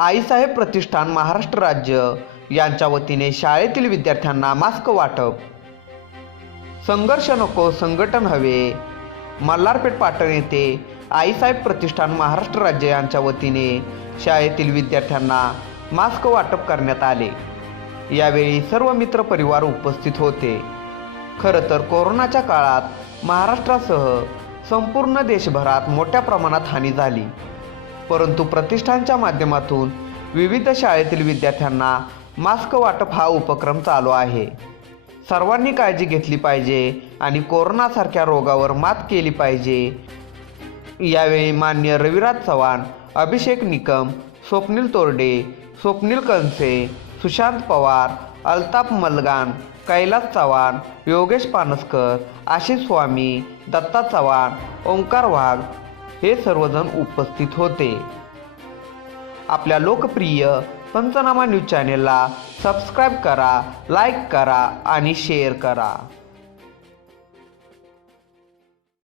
आईसाहेब प्रतिष्ठान महाराष्ट्र राज्य यांच्या वतीने शाळेतील विद्यार्थ्यांना मास्क वाटप। संघर्ष नको संघटन हवे। मल्हारपेठ पाटण येथे आईसाहेब प्रतिष्ठान महाराष्ट्र राज्य यांच्या वतीने शाळेतील विद्यार्थ्यांना मास्क वाटप करण्यात आले। यावेळी सर्व मित्र परिवार उपस्थित होते। खरं तर कोरोनाच्या काळात महाराष्ट्रासह संपूर्ण देशभरात मोठ्या प्रमाणात हानी झाली, परंतु प्रतिष्ठानच्या माध्यमातून विविध शाळेतील विद्यार्थ्यांना मास्क वाटप हा उपक्रम चालू आहे। सर्वांनी काळजी घेतली पाहिजे आणि कोरोनासारख्या रोगावर मात केली पाहिजे। यावेळी मान्य रविराज चव्हाण, अभिषेक निकम, स्वप्नील तोरडे, स्वप्नील कंसे, सुशांत पवार, अल्ताफ मलगान, कैलास चव्हाण, योगेश पानसकर, आशिष स्वामी, दत्ता चव्हाण, ओंकार वाघ हे सर्वजण उपस्थित होते। आपल्या लोकप्रिय पंचनामा न्यूज चॅनेलला सबस्क्राईब करा, लाईक करा आणि शेअर करा।